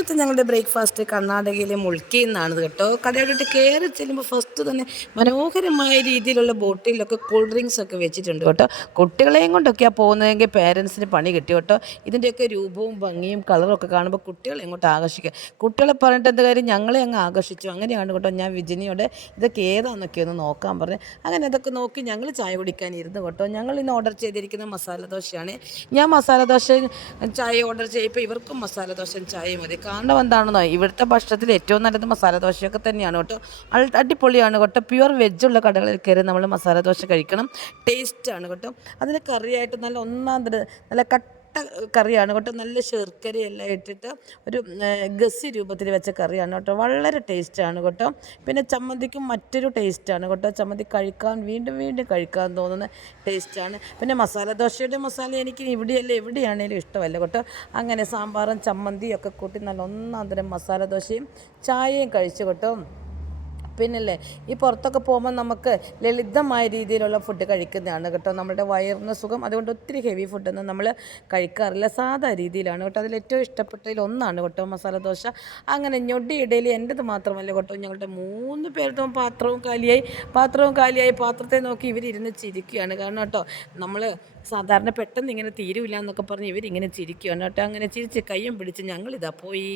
ഇന്നത്തെ ഞങ്ങളുടെ ബ്രേക്ക്ഫാസ്റ്റ് കർണാടകയിലെ മുൾക്കിയിൽ നിന്നാണ് കേട്ടോ. കടയോട്ട് കയറി ചെല്ലുമ്പോൾ ഫസ്റ്റ് തന്നെ മനോഹരമായ രീതിയിലുള്ള ബോട്ടിലൊക്കെ കൂൾ ഡ്രിങ്ക്സ് ഒക്കെ വെച്ചിട്ടുണ്ട് കേട്ടോ. കുട്ടികളെയും കൊണ്ടൊക്കെയാണ് പോകുന്നതെങ്കിൽ പേരൻസിന് പണി കിട്ടി കേട്ടോ. ഇതിൻ്റെയൊക്കെ രൂപവും ഭംഗിയും കളറും ഒക്കെ കാണുമ്പോൾ കുട്ടികളെ ഇങ്ങോട്ട് ആകർഷിക്കുക. കുട്ടികളെ പറഞ്ഞിട്ട് എന്ത് കാര്യം, ഞങ്ങളെ അങ്ങ് ആകർഷിച്ചു. അങ്ങനെയാണ് കേട്ടോ ഞാൻ വിജിനിയോടെ ഇതൊക്കെ ഏതാണെന്നൊക്കെ ഒന്ന് നോക്കാൻ പറഞ്ഞു. അങ്ങനെ അതൊക്കെ നോക്കി ഞങ്ങൾ ചായ കുടിക്കാനിരുന്നു കേട്ടോ. ഞങ്ങൾ ഇന്ന് ഓർഡർ ചെയ്തിരിക്കുന്ന മസാല ദോശയാണ്. ഞാൻ മസാല ദോശ ചായ ഓർഡർ ചെയ്യുമ്പോൾ ഇവർക്കും മസാല ദോശ ചായ മതി. കാരണം എന്താണെന്നോ, ഇവിടുത്തെ ഭക്ഷണത്തിൽ ഏറ്റവും നല്ലത് മസാല ദോശയൊക്കെ തന്നെയാണ് കേട്ടോ. അടിപൊളിയാണ് കേട്ടോ. പ്യുവർ വെജുള്ള കടകളിൽ കയറി നമ്മൾ മസാല ദോശ കഴിക്കണം. ടേസ്റ്റാണ് കേട്ടോ. അതിന് കറിയായിട്ട് നല്ല ഒന്നാം തരം നല്ല കറിയാണ് കേട്ടോ. നല്ല ശർക്കരയെല്ലാം ഇട്ടിട്ട് ഒരു ഗസി രൂപത്തിൽ വെച്ച കറിയാണ് കേട്ടോ. വളരെ ടേസ്റ്റാണ് കേട്ടോ. പിന്നെ ചമ്മന്തിക്കും മറ്റൊരു ടേസ്റ്റാണ് കേട്ടോ. ചമ്മന്തി കഴിക്കാൻ വീണ്ടും വീണ്ടും കഴിക്കാൻ തോന്നുന്ന ടേസ്റ്റാണ്. പിന്നെ മസാല ദോശയുടെ മസാല എനിക്ക് ഇവിടെയല്ല എവിടെയാണേലും ഇഷ്ടമല്ല കേട്ടോ. അങ്ങനെ സാമ്പാറും ചമ്മന്തിയും ഒക്കെ കൂട്ടി നല്ല ഒന്നാം തരം മസാല ദോശയും ചായയും കഴിച്ചു കേട്ടോ. പിന്നല്ലേ ഈ പുറത്തൊക്കെ പോകുമ്പോൾ നമുക്ക് ലളിതമായ രീതിയിലുള്ള ഫുഡ് കഴിക്കുന്നതാണ് കേട്ടോ നമ്മുടെ വയറിന് സുഖം. അതുകൊണ്ട് ഒത്തിരി ഹെവി ഫുഡൊന്നും നമ്മൾ കഴിക്കാറില്ല, സാധാ രീതിയിലാണ് കേട്ടോ. അതിൽ ഏറ്റവും ഇഷ്ടപ്പെട്ടതിൽ ഒന്നാണ് കേട്ടോ മസാല ദോശ. അങ്ങനെ ഞൊടിയിടയിൽ എൻ്റെത് മാത്രമല്ല കേട്ടോ, ഞങ്ങളുടെ 3 പേരുടെയും പാത്രവും കാലിയായി പാത്രത്തെ നോക്കി ഇവരിരുന്ന് ചിരിക്കുകയാണ്. കാരണം കേട്ടോ നമ്മൾ സാധാരണ പെട്ടെന്ന് ഇങ്ങനെ തീരുമില്ല എന്നൊക്കെ പറഞ്ഞ് ഇവരിങ്ങനെ ചിരിക്കുകയാണ് കേട്ടോ. അങ്ങനെ ചിരിച്ച് കയ്യും പിടിച്ച് ഞങ്ങളിതാ പോയി.